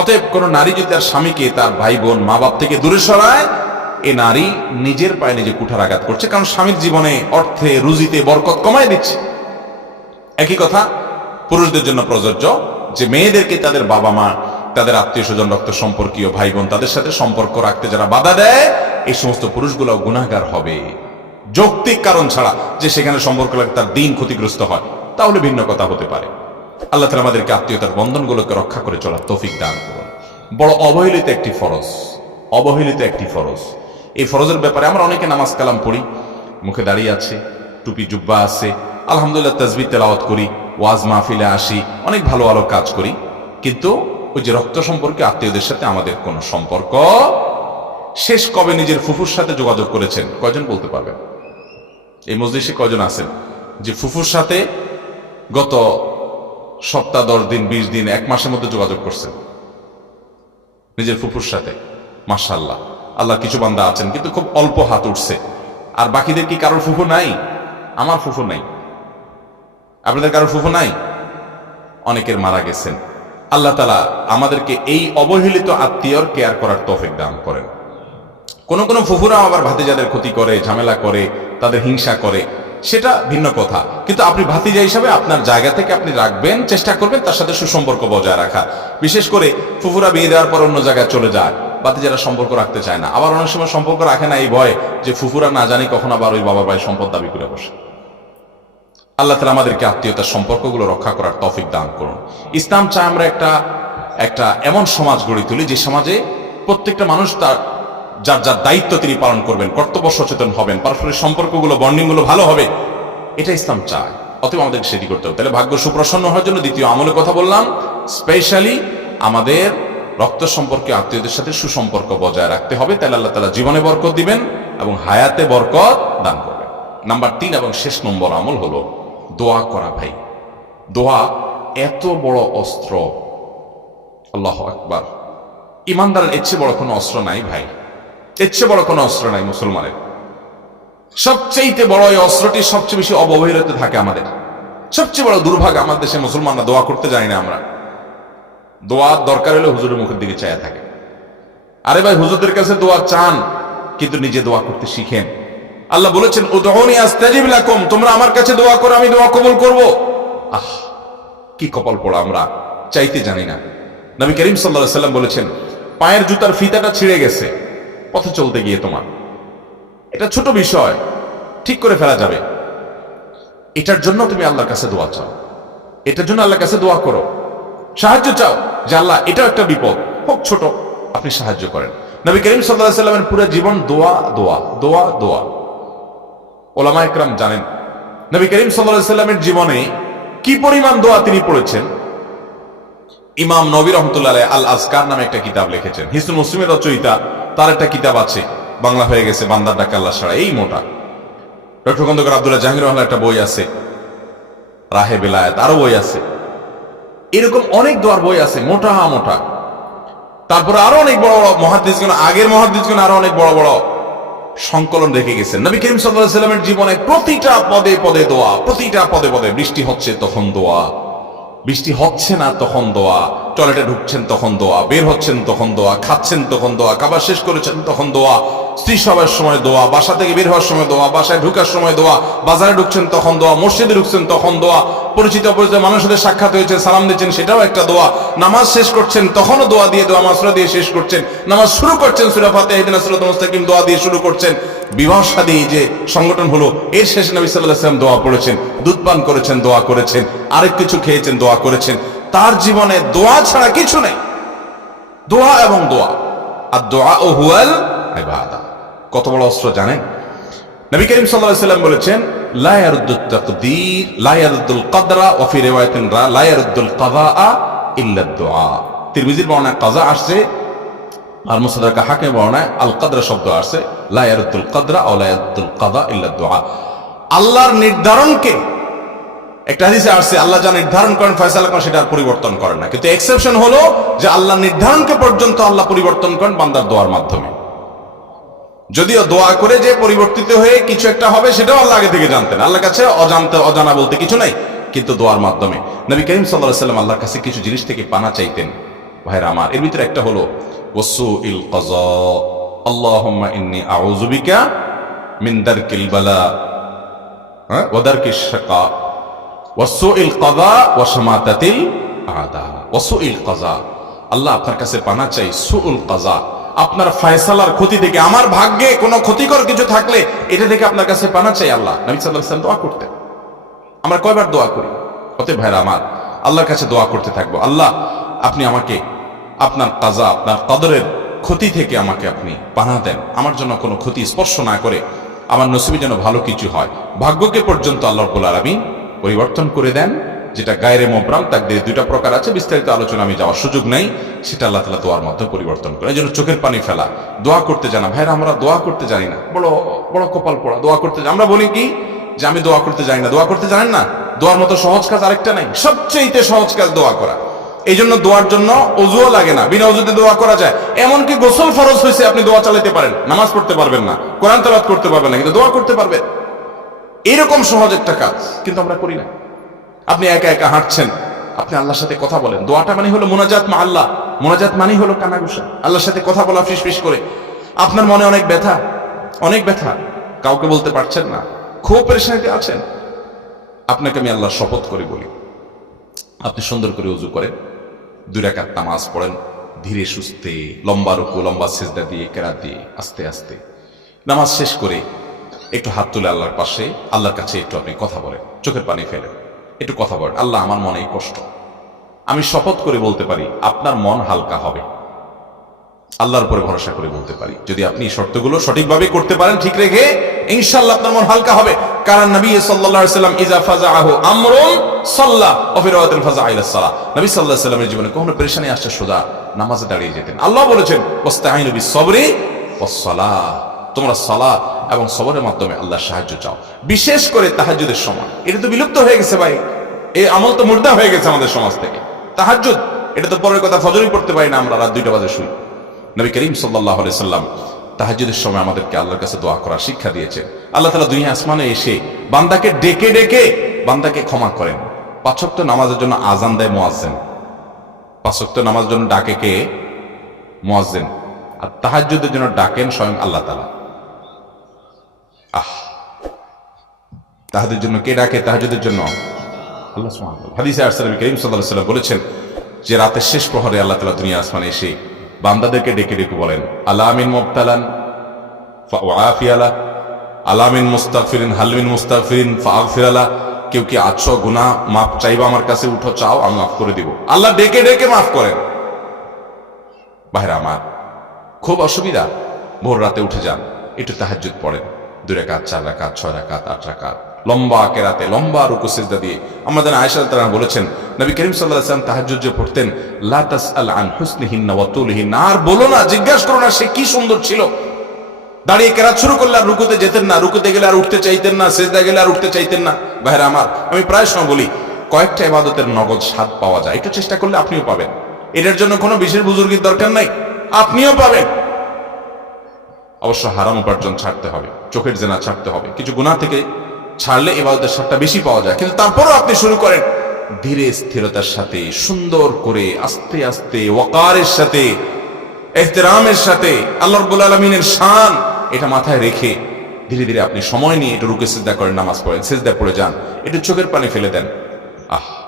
অতএব কোন নারী যদি তার স্বামীকে তার ভাই বোন মা বাপ থেকে দূরে সরায়, এ নারী নিজের পায়ে নিজে কুঠারাঘাত করছে, কারণ স্বামীর জীবনে অর্থে, রুজিতে বরকত কমায় দিচ্ছে। একই কথা, পুরুষদের জন্য প্রযোজ্য যে মেয়েদেরকে তাদের বাবা মা, তাদের আত্মীয় স্বজন রক্ত সম্পর্কীয় ভাই বোন তাদের সাথে সম্পর্ক রাখতে যারা বাধা দেয়, এই সমস্ত পুরুষগুলো গুণাগার হবে। যৌক্তিক কারণ ছাড়া যে সেখানে সম্পর্ক লাগে তার দিন ক্ষতিগ্রস্ত হয়, তাহলে ভিন্ন কথা হতে পারে। আল্লাহ তালা আমাদেরকে আত্মীয়তার বন্ধনগুলোকে রক্ষা করে চলার তৌফিক দান করুন। বড় অবহেলিত একটি ফরজ, অবহেলিত একটি ফরজ। এই ফরজের ব্যাপারে আমরা অনেকে নামাজ কালাম পড়ি, মুখে দাঁড়িয়ে আছে, টুপি, জুব্বা আছে, আলহামদুলিল্লাহ তসবি তেলাওয়াত করি, ওয়াজ মাহফিলে আসি, অনেক ভালো ভালো কাজ করি। কিন্তু ওই যে রক্ত সম্পর্কে আত্মীয়দের সাথে আমাদের কোনো সম্পর্ক শেষ কবে নিজের ফুফুর সাথে যোগাযোগ করেছেন, কয়জন বলতে পারবেন? এই মজলিসে কয়জন আছেন? যে ফুফুর সাথে গত সপ্তাহ দশ দিন, বিশ দিন, এক মাসের মধ্যে যোগাযোগ করছেন নিজের ফুফুর সাথে। মাশাল্লাহ আল্লাহ কিছু বান্দা আছেন, কিন্তু খুব অল্প হাত উঠছে। আর বাকিদের কি কারোর ফুফু নাই? আমার ফুফু নাই। আপনাদের কারোর ফুফু নাই? অনেকের মারা গেছেন। আল্লাহ তালা আমাদেরকে এই অবহেলিত আত্মীয়র কেয়ার করার তৌফিক দান করেন। কোন কোন ফুফুরা আবার ভাতিজাদের ক্ষতি করে, ঝামেলা করে, তাদের হিংসা করে। সেটা ভিন্ন কথা। কিন্তু আপনি ভাতিজা হিসাবে আপনার জায়গা থেকে আপনি রাখবেন, চেষ্টা করবেন তার সাথে সুসম্পর্ক বজায় রাখা। বিশেষ করে ফুফুরা বিয়ে দেওয়ার পর অন্য জায়গায় চলে যায়, ভাতিজারা সম্পর্ক রাখতে চায় না। আবার অনেক সময় সম্পর্ক রাখে না এই ভয় যে ফুফুরা না জানি কখন আবার ওই বাবা ভাই সম্পদ দাবি করে বসে। আল্লাহ তালা আমাদেরকে আত্মীয়তার সম্পর্কগুলো রক্ষা করার তফিক দান করুন। ইসলাম চায় আমরা একটা একটা এমন সমাজ গড়ে তুলি যে সমাজে প্রত্যেকটা মানুষ তার যার যার দায়িত্ব তিনি পালন করবেন, কর্তব্য সচেতন হবেন, পারস্পরিক সম্পর্কগুলো, বন্ডিংগুলো ভালো হবে। এটা ইসলাম চায়। অতএব আমাদেরকে সেটি করতে হবে। তাহলে ভাগ্য সুপ্রসন্ন হওয়ার জন্য দ্বিতীয় আমলের কথা বললাম। স্পেশালি আমাদের রক্ত সম্পর্কে আত্মীয়দের সাথে সুসম্পর্ক বজায় রাখতে হবে। তাহলে আল্লাহ তালা জীবনে বরকত দিবেন এবং হায়াতে বরকত দান করবেন। নাম্বার তিন এবং শেষ নম্বর আমল হলো দোয়া করা ভাই। দোয়া এত বড় অস্ত্র। আল্লাহ আকবার। ইমানদারের এর চেয়ে বড় কোনো অস্ত্র নাই ভাই। এর চেয়ে বড় কোনো অস্ত্র নাই মুসলমানের। সবচেয়ে বড় এই অস্ত্রটি সবচেয়ে বেশি অবহেলিত থাকে আমাদের। সবচেয়ে বড় দুর্ভাগ্য আমার দেশে মুসলমানরা দোয়া করতে জানি না আমরা। দোয়া দরকার হলে হুজুরের মুখের দিকে চায়া থাকে। আরে ভাই, হুজুরদের কাছে দোয়া চান, কিন্তু নিজে দোয়া করতে শিখেন। আল্লাহ বলেছেন ও উদউনি আস্তাজিব লাকুম, তোমরা আমার কাছে দোয়া করো, আমি দোয়া কবুল করব। আহ, কি কপাল পড়া আমরা, চাইতে জানি না। নবী করিম আলাইহি সাল্লাম বলেছেন, পায়ের জুতার ফিতাটা ছিঁড়ে গেছে। পথে চলতে গিয়ে তোমার। এটা ছোট বিষয়, ঠিক করে ফেলা যাবে। এটার জন্য তুমি আল্লাহর কাছে দোয়া চাও। এটার জন্য আল্লাহর কাছে দোয়া করো। সাহায্য চাও যে আল্লাহ, এটাও একটা বিপদ। হোক ছোট, আপনি সাহায্য করেন। নবী করিম সাল্লাহ সাল্লামের পুরো জীবন দোয়া দোয়া দোয়া দোয়া। ওলামা একরাম জানেন, নবী করিম সাল্লাহ সাল্লামের জীবনে কি পরিমাণ দোয়া তিনি পড়েছেন? ইমাম নবী রহমতুল্লাহ আল আজকার নামে একটা কিতাব লিখেছেন। হিসুল মুসলিমের রচয়িতা তার একটা কিতাব আছে। বাংলা হয়ে গেছে, বান্দার ডাকা আল্লাহ ছাড়া। এই মোটা। ডক্টর খন্দকার আব্দুল্লাহ জাহাঙ্গীর রহমান একটা বই আছে। রাহে বেলায়েত, আরও বই আছে। এরকম অনেক দোয়ার বই আছে, মোটা মোটা। তারপরে আরও অনেক বড় বড় মহাদিসগুণ আগের মহাদিসগুণ আরও অনেক বড় বড় সংকলন রেখে গেছেন নবী করিম সাল্লাহ সাল্লামের জীবনে প্রতিটা পদে পদে দোয়া, প্রতিটা পদে পদে বৃষ্টি হচ্ছে, তখন দোয়া। বৃষ্টি হচ্ছে না তখন দোয়া, টয়লেটে ঢুকছেন তখন দোয়া, বের হচ্ছেন তখন দোয়া, খাচ্ছেন তখন দোয়া, খাবার শেষ করেছেন তখন দোয়া স্ত্রী সবার সময় দোয়া, বাসা থেকে বের হওয়ার সময় দোয়া, বাসায় ঢুকার সময় দোয়া, বাজারে ঢুকছেন তখন দোয়া, মসজিদে ঢুকছেন তখন দোয়া, পরিচিত অপরিচিত মানুষের সাথে সাক্ষাৎ হয়েছে, সালাম দিচ্ছেন, সেটাও একটা দোয়া। নামাজ শেষ করছেন, তখনও দোয়া দিয়ে দোয়া, মাসরা দিয়ে শেষ করছেন। নামাজ শুরু করছেন, সুরা ফাতে এদিন সুরাত মুস্তাকিম, দোয়া দিয়ে শুরু করছেন। বিবাহ সাদী যে সংগঠন হলো, এর শেষে নবী সাল্লাহ সাল্লাম দোয়া পড়েছেন, দুধ পান করেছেন, দোয়া করেছেন, আরেক কিছু খেয়েছেন, দোয়া করেছেন। তার জীবনে দোয়া ছাড়া কিছু নেই। দোয়া এবং দোয়া। আর দোয়া ও হুয়াল কত বড় অস্ত্র জানেন নবী করিম আলাইহি সাল্লাম বলেছেন, লা ইয়ারুদ্দুত তাকদীর, লা ইয়ারুদ্দুল কদরা, ওয়া ফি রা, লা ইয়ারুদ্দুল কাযা ইল্লা তিরমিজির বর্ণনায় কাযা আসছে, আর মুসাদারকা হাকিম বর্ণনায় আল কদরা শব্দ আসছে, লা ইয়ারুদ্দুল কদরা ওয়া লা ইয়ারুদ্দুল কাযা আল্লাহর নির্ধারণকে, একটা হাদিসে আসছে, আল্লাহ যা নির্ধারণ করেন, ফয়সালা করেন, সেটা পরিবর্তন করেন না। কিন্তু এক্সেপশন হলো যে আল্লাহ নির্ধারণকে পর্যন্ত আল্লাহ পরিবর্তন করেন বান্দার দোয়ার মাধ্যমে। যদিও দোয়া করে যে পরিবর্তিত হয়ে কিছু একটা হবে, সেটাও আল্লাহ আগে থেকে জানতেন। আল্লাহর কাছে অজান্তে অজানা বলতে কিছু নাই, কিন্তু দোয়ার মাধ্যমে। নবী করিম সাল্লাহ সাল্লাম আল্লাহর কাছে কিছু জিনিস থেকে পানা চাইতেন। ভাইরা আমার, এর ভিতরে একটা হলো ওসু কজা আল্লাহুম্মা ইন্নি আউযু বিকা মিন দারকিল হ্যাঁ আদা ওসু কজা আল্লাহ আপনার কাছে পানা চাই, সুউল কাজা আপনার ফয়সালার ক্ষতি থেকে আমার ভাগ্যে কোনো ক্ষতিকর কিছু থাকলে এটা থেকে আপনার কাছে পানা চাই আল্লাহ। নবী আলাইহি দোয়া করতেন। আমরা কয়বার দোয়া করি? অতএব ভাইরা আমার, আল্লাহর কাছে দোয়া করতে থাকব। আল্লাহ, আপনি আমাকে আপনার কাজা, আপনার কদরের ক্ষতি থেকে আমাকে আপনি পানা দেন। আমার জন্য কোনো ক্ষতি স্পর্শ না করে আমার নসিবে যেন ভালো কিছু হয়। ভাগ্যকে পর্যন্ত আল্লাহ রব্বুল আলামিন পরিবর্তন করে দেন। যেটা গায়ের মোবরাম তাকদের দুইটা প্রকার আছে, বিস্তারিত আলোচনা আমি যাওয়ার সুযোগ নেই, সেটা আল্লাহ তালা দোয়ার মাধ্যমে পরিবর্তন করে। এই জন্য চোখের পানি ফেলা, দোয়া করতে জানা। ভাইরা, আমরা দোয়া করতে জানি না। বড় বড় কপাল পড়া। দোয়া করতে আমরা বলি কি? যে আমি দোয়া করতে জানি না। দোয়া করতে জানেন না? দোয়ার মতো সহজ কাজ আরেকটা নাই। সবচেয়ে সহজ কাজ দোয়া করা। এই জন্য দোয়ার জন্য অজুও লাগে না। বিনা অজুতে দোয়া করা যায়। এমনকি গোসল ফরজ হয়েছে, আপনি দোয়া চালাতে পারেন। নামাজ পড়তে পারবেন না। কোরআন তালাত করতে পারবেন না, কিন্তু দোয়া করতে পারবেন। এরকম সহজ একটা কাজ কিন্তু আমরা করি না। আপনি একা একা হাঁটছেন, আপনি আল্লাহর সাথে কথা বলেন। দোয়াটা মানে হলো মোনাজাত মা আল্লাহ। মোনাজাত মানে হলো কানাগুসা আল্লাহর সাথে কথা বলা ফিস ফিস করে। আপনার মনে অনেক ব্যথা অনেক ব্যথা। কাউকে বলতে পারছেন না। খুব পরেশানিতে আছেন। আপনাকে আমি আল্লাহর শপথ করে বলি। আপনি সুন্দর করে উজু করেন। দুই রাকাত নামাজ পড়েন। ধীরে সুস্থে, লম্বা রুকু, লম্বা সেজদা দিয়ে, কেরাত দিয়ে, আস্তে আস্তে। নামাজ শেষ করে একটু হাত তুলে আল্লাহর পাশে, আল্লাহর কাছে একটু আপনি কথা বলেন। চোখের পানি ফেলেন। একটু কথা বলেন আল্লাহ আমার মনে কষ্ট। আমি শপথ করে বলতে পারি, আপনার মন হালকা হবে। আল্লাহর উপরে ভরসা করে বলতে পারি। যদি আপনি শর্তগুলো সঠিকভাবে করতে পারেন, ঠিক রেখে ইনশাল্লাহ আপনার মন হালকা হবে। কারণ নবী সাল্লাল্লাহু সাল্লাম ইজা ফাজাআহু আমরুন সাল্লা, ওয়া ফি রাওয়াতিল ফাজাআ ইলা সালাহ। নবী আলাইহি সাল্লামের জীবনে কখনো পেরেশানি আসছে সোজা নামাজে দাঁড়িয়ে যেতেন। আল্লাহ বলেছেন, ওয়াস্তাঈনু বিস সবরি ওয়াস তোমরা সালাহ এবং সবরের মাধ্যমে আল্লাহর সাহায্য চাও। বিশেষ করে তাহাজ্জুদের সময়। এটা তো বিলুপ্ত হয়ে গেছে ভাই। এই আমল তো মুর্দা হয়ে গেছে আমাদের সমাজ থেকে। তাহাজ্জুদ, এটা তো পরের কথা ফজরই পড়তে পারি না আমরা, রাত দুইটা বাজে শুই। নবী করিম সাল্লাহ সাল্লাম তাহাজুদের সময় আমাদেরকে আল্লাহর কাছে দোয়া করার শিক্ষা দিয়েছেন। আল্লাহ তালা দুনিয়া আসমানে এসে বান্দাকে ডেকে ডেকে বান্দাকে ক্ষমা করেন। পাঁচক্ত নামাজের জন্য আজান দেয় মোয়াজ্জেন। পাঁচক্ত নামাজের জন্য ডাকে কে? মোয়াজ্জেন। আর তাহাজুদের জন্য ডাকেন স্বয়ং আল্লাহ তালা আহ, তাহাদের জন্য কে ডাকে? তাহাজুদের জন্য। আল্লাহ বলেছেন যে রাতের শেষ প্রহরে আল্লাহ তাআলা দুনিয়া আসমানে এসে বান্দাদেরকে ডেকে ডেকে বলেন, আলামিন মুবতালান ফাআফিয়ালা আলামিন মুস্তাগফিরিন হালমিন মুস্তাগফিরিন ফাআগফিরালা কেউ কি আছো? গুনাহ মাফ চাইবা আমার কাছে? উঠো, চাও, আমি মাফ করে দিব। আল্লাহ ডেকে ডেকে মাফ করেন। ভাইরা আমার, খুব অসুবিধা ভোর রাতে উঠে যান, একটু তাহাজ্জুদ পড়েন। দুই রাকাত চার রাকাত ছয় রাকাত আট রাকাত লম্বা কেরাতে লম্বা রুকু সিজদা দিয়ে। আমাদের আয়েশা তারা বলেছেন, নবী করিম ওয়াসাল্লাম যে পড়তেন, লা তাসআল আন হুসনিহিন্না ওয়া আর বলো না, জিজ্ঞাসা করো না সে কি সুন্দর ছিল। দাঁড়িয়ে কেরাত শুরু করলে আর রুকুতে যেতেন না, রুকুতে গেলে আর উঠতে চাইতেন না, সেজদা গেলে আর উঠতে চাইতেন না। ভাইরা আমার, আমি প্রায় সময় বলি, কয়েকটা ইবাদতের নগদ স্বাদ পাওয়া যায়, একটু চেষ্টা করলে আপনিও পাবেন। এটার জন্য কোনো বিশেষ বুজুর্গের দরকার নাই, আপনিও পাবেন। অবশ্য হারাম উপার্জন ছাড়তে হবে। চোখের জেনা ছাড়তে হবে। কিছু গুণা থেকে ছাড়লে এবাদতের স্বাদটা বেশি পাওয়া যায়। কিন্তু তারপরও আপনি শুরু করেন। ধীরে স্থিরতার সাথে, সুন্দর করে, আস্তে আস্তে, ওয়াকারের সাথে, এহতেরামের সাথে, আল্লাহ রব্বুল আলমিনের শান, এটা মাথায় রেখে ধীরে ধীরে আপনি সময় নিয়ে একটু রুকে সিদ্ধা করেন, নামাজ পড়েন সিজদা পড়ে যান। একটু চোখের পানি ফেলে দেন। আহ!